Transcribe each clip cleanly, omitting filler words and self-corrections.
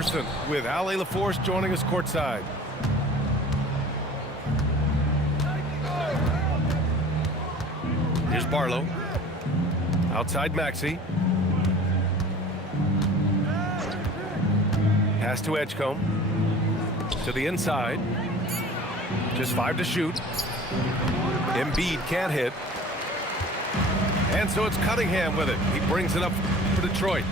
Anderson with Ali LaForce joining us courtside. Here's Barlow. Outside Maxey. Pass to Edgecombe. To the inside. Just 5 to shoot. Embiid can't hit. And so it's Cunningham with it. He brings it up for Detroit.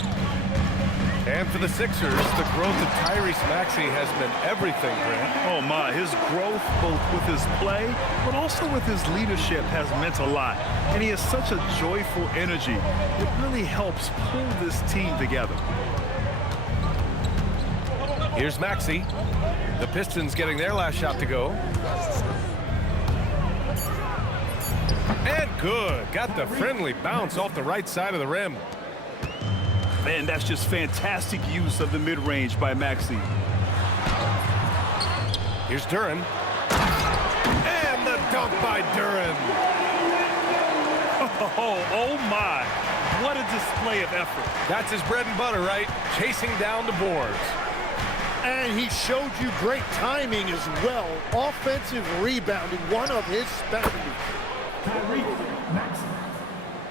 And for the Sixers, the growth of Tyrese Maxey has been everything, Grant. Oh, my. His growth, both with his play, but also with his leadership, has meant a lot. And he has such a joyful energy. It really helps pull this team together. Here's Maxey. The Pistons getting their last shot to go. And good. Got the friendly bounce off the right side of the rim. Man, that's just fantastic use of the mid-range by Maxey. Here's Duren. And the dunk by Duren. Oh my. What a display of effort. That's his bread and butter, right? Chasing down the boards. And he showed you great timing as well. Offensive rebounding, one of his specialties.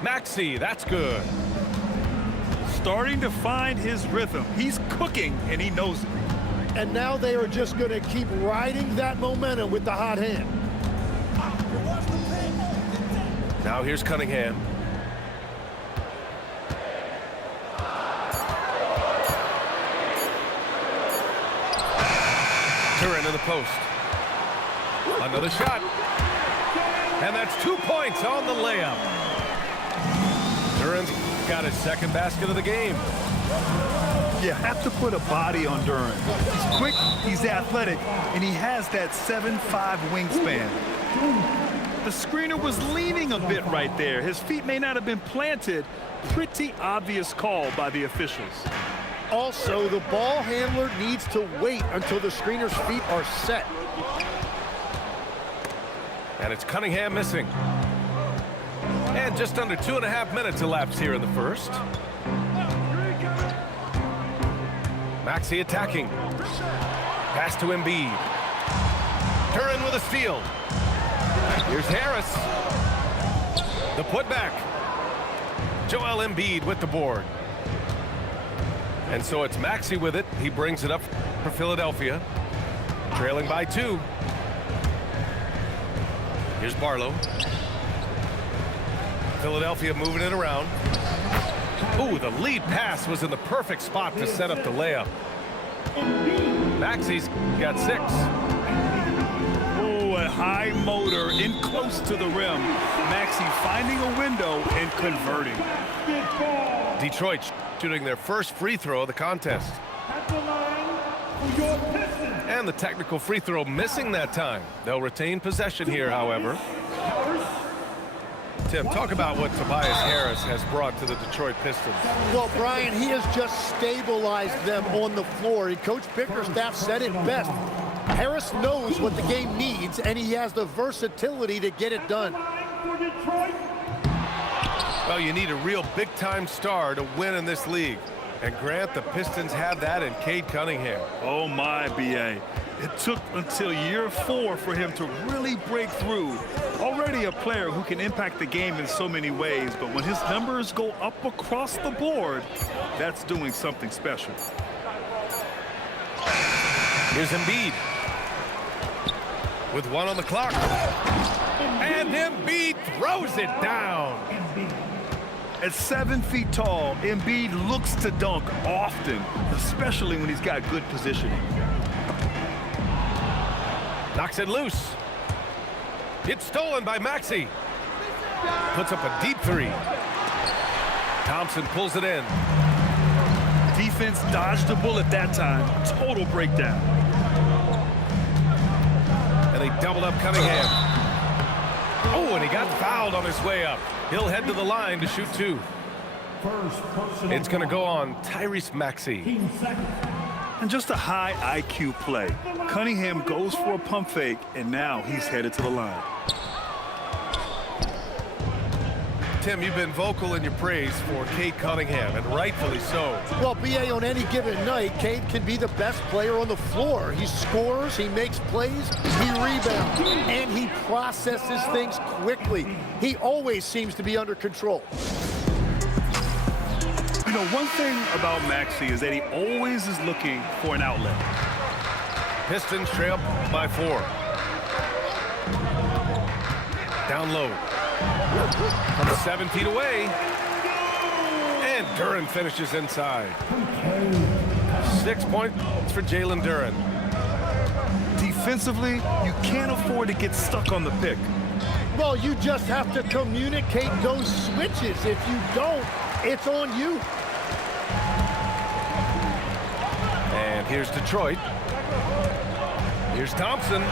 Maxey, that's good. Starting to find his rhythm. He's cooking, and he knows it. And now they are just going to keep riding that momentum with the hot hand. Now here's Cunningham. Duren in the post. Another shot. And that's 2 points on the layup. Duren's got his second basket of the game. You have to put a body on Duren. He's quick, he's athletic, and he has that 7'5" wingspan. The screener was leaning a bit right there. His feet may not have been planted. Pretty obvious call by the officials. Also, the ball handler needs to wait until the screener's feet are set. And it's Cunningham missing. And just under 2.5 minutes elapsed here in the first. Maxey attacking. Pass to Embiid. Duren with a steal. Here's Harris. The putback. Joel Embiid with the board. And so it's Maxey with it. He brings it up for Philadelphia. Trailing by 2. Here's Barlow. Philadelphia moving it around. Ooh, the lead pass was in the perfect spot to set up the layup. Maxey's got 6. Oh, a high motor in close to the rim. Maxey finding a window and converting. Detroit shooting their first free throw of the contest. And the technical free throw missing that time. They'll retain possession here, however. Tim, talk about what Tobias Harris has brought to the Detroit Pistons. Well, Brian, he has just stabilized them on the floor. Coach Bickerstaff said it best. Harris knows what the game needs, and he has the versatility to get it done. Well, you need a real big-time star to win in this league. And Grant, the Pistons have that in Cade Cunningham. Oh my, B.A. It took until year 4 for him to really break through. Already a player who can impact the game in so many ways, but when his numbers go up across the board, that's doing something special. Here's Embiid. With 1 on the clock. And Embiid throws it down. At 7 feet tall, Embiid looks to dunk often, especially when he's got good positioning. Knocks it loose. It's stolen by Maxey. Puts up a deep 3. Thompson pulls it in. Defense dodged the bullet that time. Total breakdown. And they doubled up Cunningham. Oh, and he got fouled on his way up. He'll head to the line to shoot 2. It's going to go on Tyrese Maxey. And just a high IQ play. Cunningham goes for a pump fake, and now he's headed to the line. Tim, you've been vocal in your praise for Cade Cunningham, and rightfully so. Well, B.A., on any given night, Cade can be the best player on the floor. He scores, he makes plays, he rebounds, and he processes things quickly. He always seems to be under control. You know, one thing about Maxey is that he always is looking for an outlet. Pistons trail by 4. Down low. From 7 feet away. And Duren finishes inside. 6 points for Jalen Duren. Defensively, you can't afford to get stuck on the pick. Well, you just have to communicate those switches. If you don't, it's on you. And here's Detroit. Here's Thompson.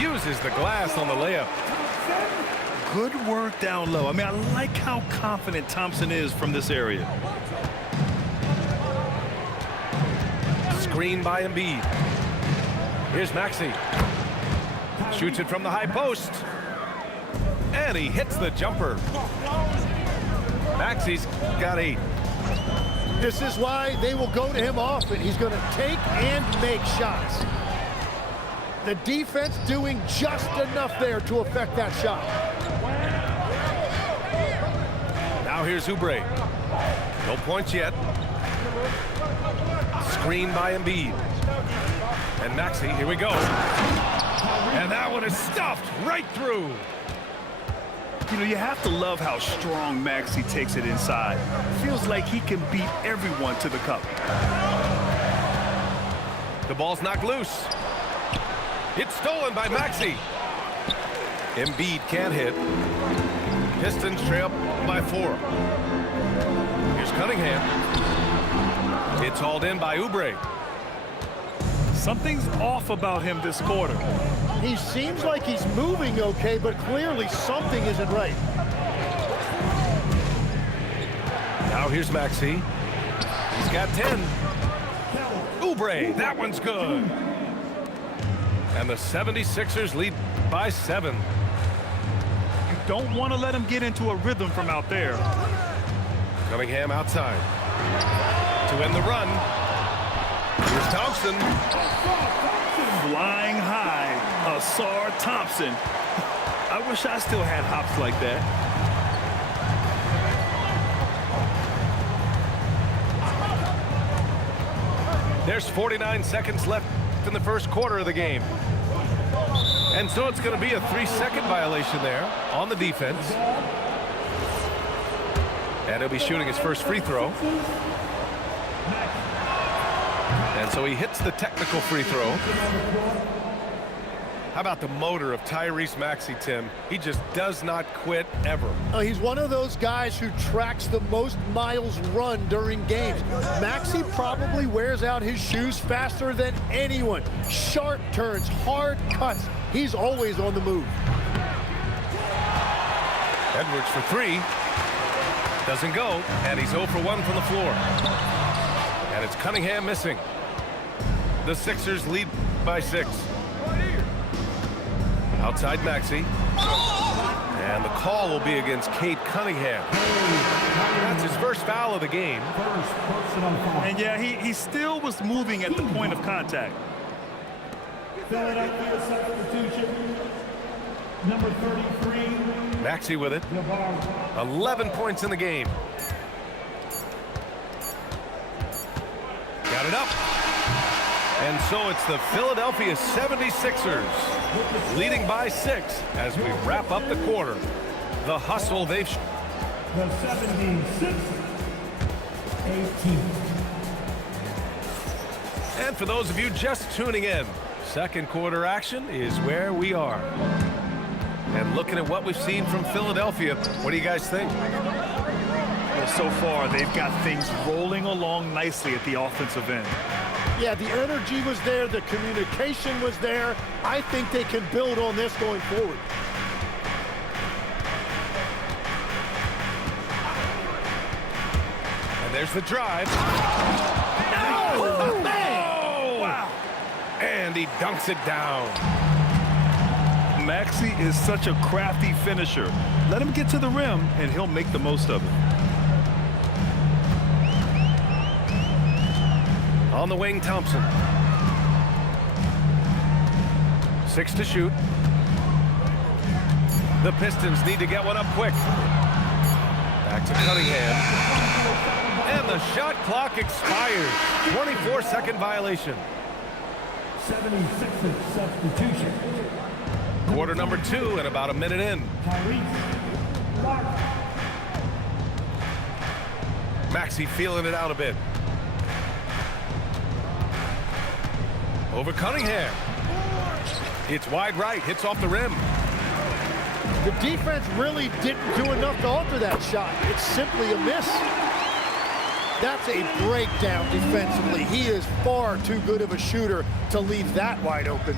Uses the glass on the layup. Good work down low. I mean, I like how confident Thompson is from this area. Screen by Embiid. Here's Maxey. Shoots it from the high post. And he hits the jumper. Maxey's got 8. This is why they will go to him often. He's going to take and make shots. The defense doing just enough there to affect that shot. Now here's Oubre. No points yet. Screen by Embiid. And Maxey, here we go. And that one is stuffed right through. You know, you have to love how strong Maxey takes it inside. Feels like he can beat everyone to the cup. The ball's knocked loose. It's stolen by Maxey. Embiid can't hit. Pistons trail by 4. Here's Cunningham. It's hauled in by Oubre. Something's off about him this quarter. He seems like he's moving okay, but clearly something isn't right. Now here's Maxey. He's got 10. Oubre, that one's good. And the 76ers lead by 7. You don't want to let him get into a rhythm from out there. Cunningham outside. To end the run. Here's Thompson. Flying high, Ausar Thompson. I wish I still had hops like that. There's 49 seconds left in the first quarter of the game. And so it's going to be a 3-second violation there on the defense. And he'll be shooting his first free throw. And so he hits the technical free throw. How about the motor of Tyrese Maxey, Tim? He just does not quit ever. He's one of those guys who tracks the most miles run during games. Maxey probably wears out his shoes faster than anyone. Sharp turns, hard cuts. He's always on the move. Edwards for 3. Doesn't go, and he's 0 for 1 from the floor. And it's Cunningham missing. The Sixers lead by 6. Outside Maxey. And the call will be against Cade Cunningham. That's his first foul of the game. And yeah, he still was moving at the point of contact. Philadelphia substitution, number 33. Maxey with it. 11 points in the game. Got it up. And so it's the Philadelphia 76ers leading by 6 as we wrap up the quarter. The hustle they've... The 76ers, 18. And for those of you just tuning in, second quarter action is where we are. And looking at what we've seen from Philadelphia, what do you guys think? Well, so far, they've got things rolling along nicely at the offensive end. Yeah, the energy was there. The communication was there. I think they can build on this going forward. And there's the drive. Oh, man! Wow! And he dunks it down. Maxey is such a crafty finisher. Let him get to the rim, and he'll make the most of it. On the wing, Thompson. 6 to shoot. The Pistons need to get one up quick. Back to Cunningham. And the shot clock expires. 24-second violation. 76ers substitution. Quarter number 2 and about a minute in. Tyrese Martin. Maxey feeling it out a bit. Over Cunningham. It's wide right, hits off the rim. The defense really didn't do enough to alter that shot. It's simply a miss. That's a breakdown defensively. He is far too good of a shooter to leave that wide open.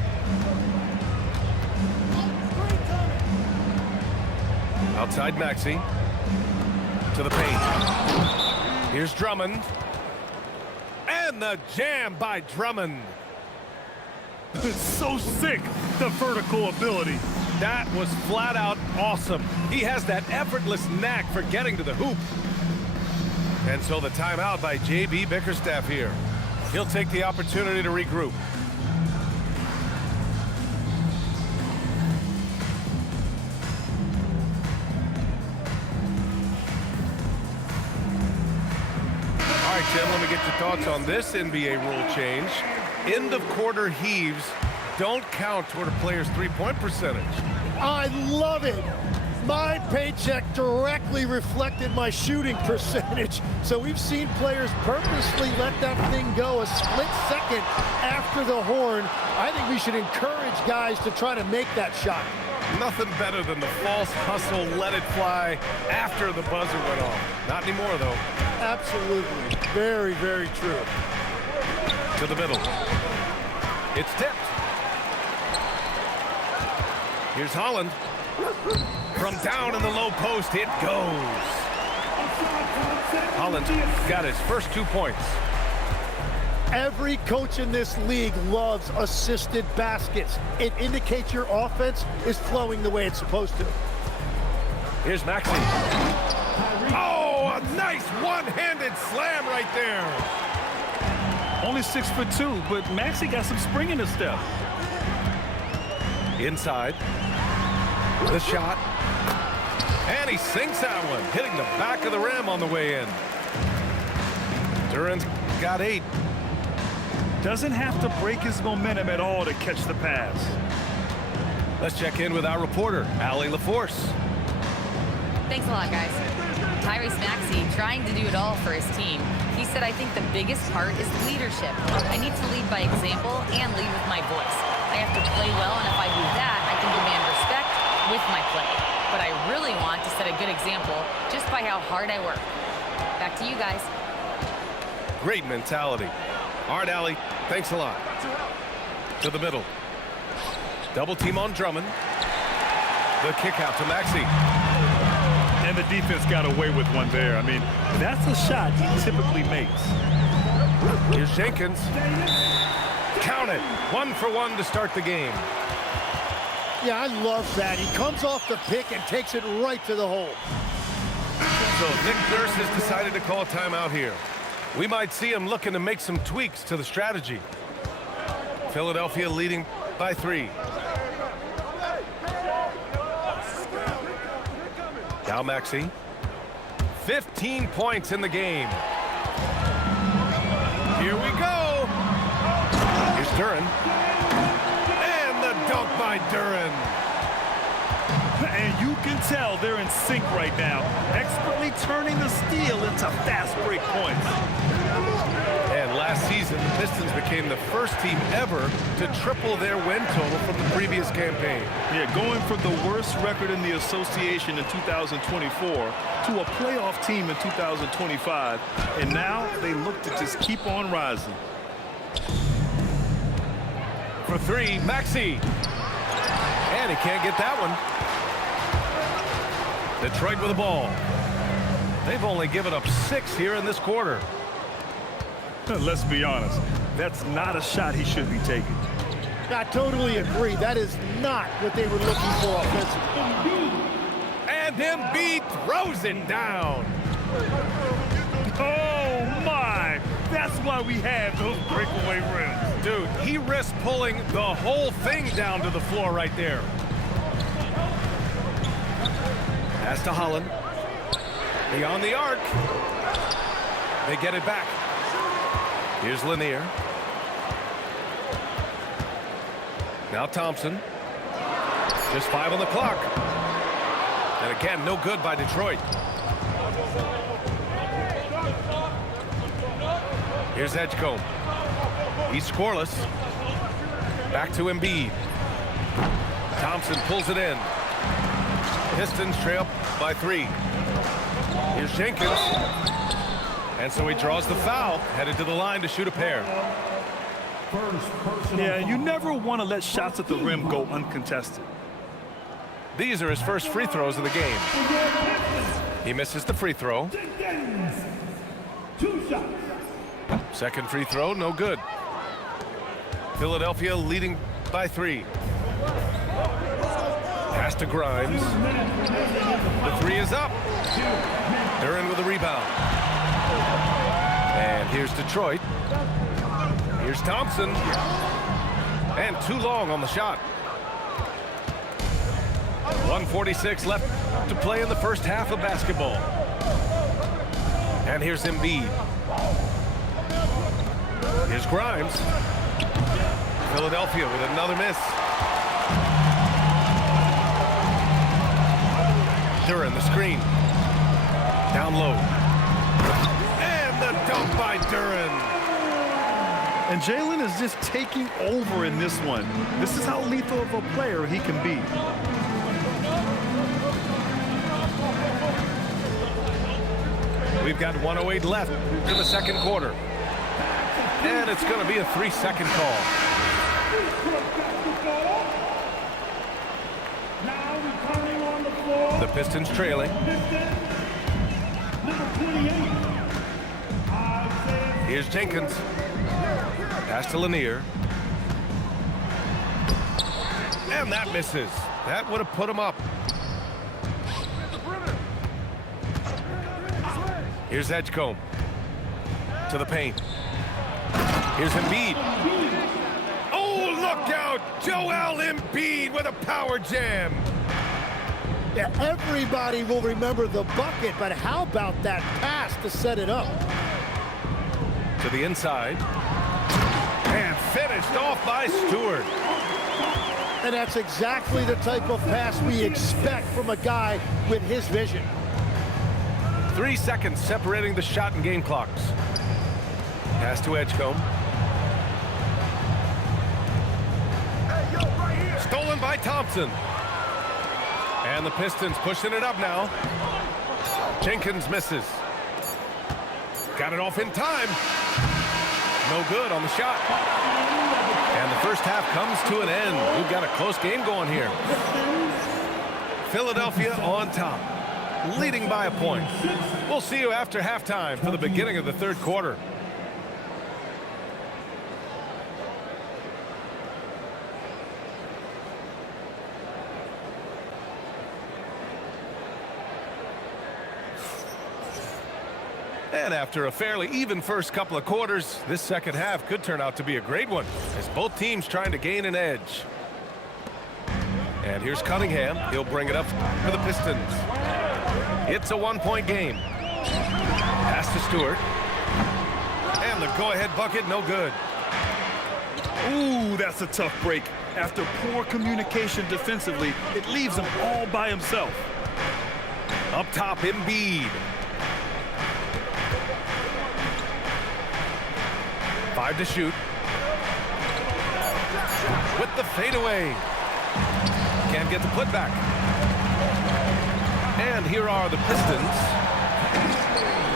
Outside Maxey. To the paint. Here's Drummond. And the jam by Drummond. It's so sick, the vertical ability. That was flat out awesome. He has that effortless knack for getting to the hoop. And so the timeout by J.B. Bickerstaff here. He'll take the opportunity to regroup. All right, Tim, let me get your thoughts on this NBA rule change. End of quarter heaves don't count toward a player's three-point percentage. I love it. My paycheck directly reflected my shooting percentage. So we've seen players purposely let that thing go a split second after the horn. I think we should encourage guys to try to make that shot. Nothing better than the false hustle, let it fly after the buzzer went off. Not anymore, though. Absolutely. Very, very true. To the middle. It's tipped. Here's Holland. From down in the low post, it goes. Holland got his first 2 points. Every coach in this league loves assisted baskets. It indicates your offense is flowing the way it's supposed to. Here's Maxey. Oh, a nice one-handed slam right there. Only 6'2", but Maxey got some spring in his step. Inside. The shot. And he sinks that one, hitting the back of the rim on the way in. Duran's got 8. Doesn't have to break his momentum at all to catch the pass. Let's check in with our reporter, Allie LaForce. Thanks a lot, guys. Tyrese Maxey trying to do it all for his team. He said, I think the biggest part is leadership. I need to lead by example and lead with my voice. I have to play well, and if I do that, I can demand respect with my play. But I really want to set a good example just by how hard I work. Back to you guys. Great mentality. All right, Allie, thanks a lot. To the middle. Double team on Drummond. The kick out to Maxey. And the defense got away with one there. I mean, that's a shot he typically makes. Here's Jenkins. Count it. 1 for 1 to start the game. Yeah, I love that. He comes off the pick and takes it right to the hole. So Nick Nurse has decided to call timeout here. We might see him looking to make some tweaks to the strategy. Philadelphia leading by 3. Now Maxey. 15 points in the game. Here we go. Here's Duran. And the dunk by Duran. And you can tell they're in sync right now, expertly turning the steal into fast break points. And last season, the Pistons became the first team ever to triple their win total from the previous campaign. Yeah, going from the worst record in the association in 2024 to a playoff team in 2025, and now they look to just keep on rising. For 3, Maxey. And he can't get that one. Detroit with the ball. They've only given up 6 here in this quarter. Let's be honest, that's not a shot he should be taking. I totally agree. That is not what they were looking for offensively. And Embiid throws it down. Oh, my. That's why we have those breakaway rims. Dude, he risked pulling the whole thing down to the floor right there. Pass to Holland. Beyond the arc. They get it back. Here's Lanier. Now Thompson. Just 5 on the clock. And again, no good by Detroit. Here's Edgecombe. He's scoreless. Back to Embiid. Thompson pulls it in. Pistons trail by 3. Here's Jenkins. And so he draws the foul, headed to the line to shoot a pair. Yeah, you never want to let shots at the rim go uncontested. These are his first free throws of the game. He misses the free throw. 2 shots. Second free throw, no good. Philadelphia leading by 3. Pass to Grimes. The 3 is up. Duren with a rebound. And here's Detroit. Here's Thompson. And too long on the shot. 1:46 left to play in the first half of basketball. And here's Embiid. Here's Grimes. Philadelphia with another miss. Duren, the screen. Down low. And the dunk by Duren. And Jalen is just taking over in this one. This is how lethal of a player he can be. We've got 1:08 left in the second quarter. And it's going to be a 3-second call. Now returning on the floor. The Pistons trailing. Number 28. Here's Jenkins. Pass to Lanier. And that misses. That would have put him up. Here's Edgecombe. To the paint. Here's Embiid. Oh, look out! Joel Embiid with a power jam. Yeah, everybody will remember the bucket, but how about that pass to set it up? To the inside. And finished off by Stewart. And that's exactly the type of pass we expect from a guy with his vision. 3 seconds separating the shot and game clocks. Pass to Edgecombe. Stolen by Thompson. And the Pistons pushing it up now. Jenkins misses. Got it off in time. No good on the shot. And the first half comes to an end. We've got a close game going here. Philadelphia on top, leading by a point. We'll see you after halftime for the beginning of the third quarter. And after a fairly even first couple of quarters, this second half could turn out to be a great one as both teams trying to gain an edge. And here's Cunningham. He'll bring it up for the Pistons. It's a 1-point game. Pass to Stewart. And the go-ahead bucket, no good. Ooh, that's a tough break. After poor communication defensively, it leaves him all by himself. Up top, Embiid. 5 to shoot. With the fadeaway. Can't get the putback. And here are the Pistons.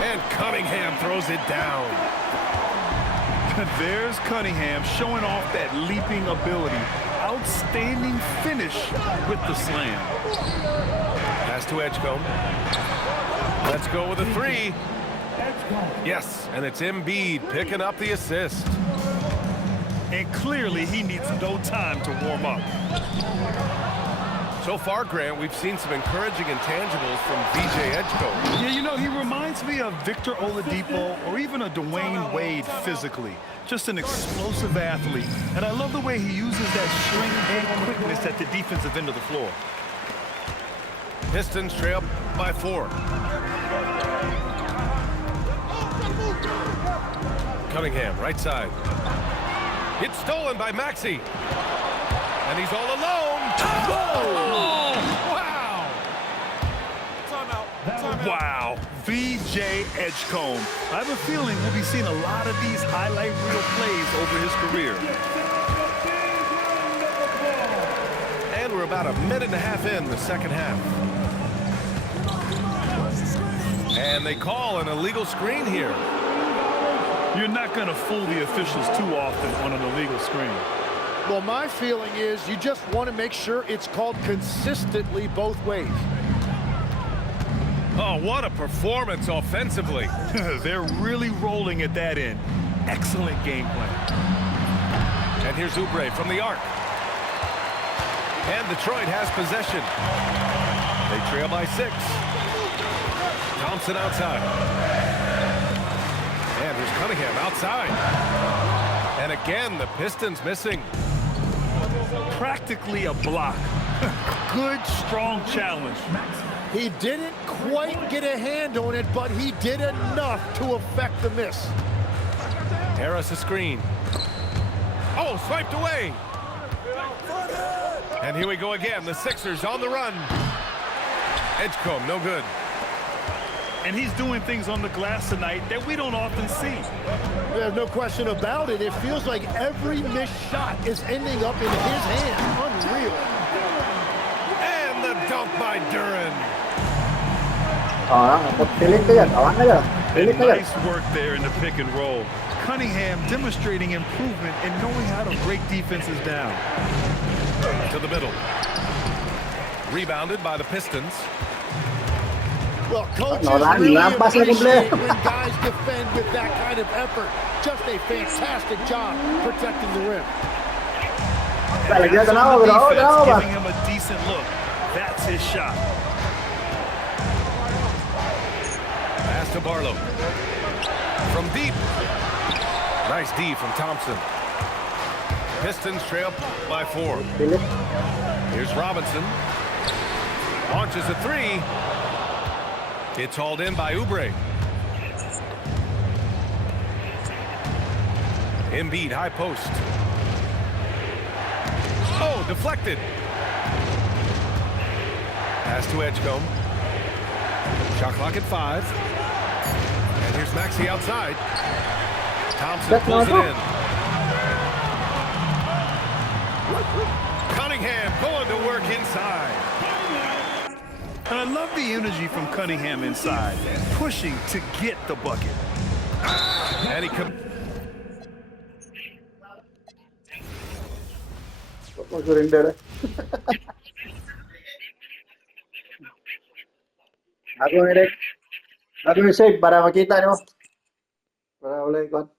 And Cunningham throws it down. There's Cunningham showing off that leaping ability. Outstanding finish with the slam. Pass to Edgecombe. Let's go with a 3. Yes, and it's Embiid picking up the assist. And clearly he needs no time to warm up. So far, Grant, we've seen some encouraging intangibles from VJ Edgecombe. Yeah, you know, he reminds me of Victor Oladipo or even a Dwayne Wade physically. Just an explosive athlete. And I love the way he uses that strength and quickness at the defensive end of the floor. Pistons trail by 4. Cunningham, right side. It's stolen by Maxey. And he's all alone. Oh! Wow! Wow, VJ Edgecombe. I have a feeling we'll be seeing a lot of these highlight reel plays over his career. And we're about a minute and a half in the second half. And they call an illegal screen here. You're not going to fool the officials too often on an illegal screen. Well, my feeling is you just want to make sure it's called consistently both ways. Oh, what a performance offensively. They're really rolling at that end. Excellent game plan. And here's Oubre from the arc. And Detroit has possession. They trail by 6. Thompson outside. And here's Cunningham outside. And again, the Pistons missing. Practically a block. Good, strong challenge. He didn't quite get a hand on it, but he did enough to affect the miss. Harris a screen. Oh, swiped away. And here we go again. The Sixers on the run. Edgecombe, no good. And he's doing things on the glass tonight that we don't often see. There's no question about it. It feels like every missed shot is ending up in his hand. Unreal. And the dunk by Duran. And nice work there in the pick and roll. Cunningham demonstrating improvement in knowing how to break defenses down. To the middle. Rebounded by the Pistons. Well, coaches really appreciate when guys defend with that kind of effort. Just a fantastic job protecting the rim. Defense, giving him a decent look. That's his shot. Pass to Barlow. From deep. Nice D from Thompson. Pistons trail by 4. Here's Robinson. Launches a 3. It's hauled in by Oubre. Embiid, high post. Oh, deflected. Pass to Edgecombe. Shot clock at 5. And here's Maxey outside. Thompson pulls it in. Cunningham going to work inside. And I love the energy from Cunningham inside, pushing to get the bucket. And he comes. Ako, Eric. Ako yung save para makita nyo. Para wala ikot.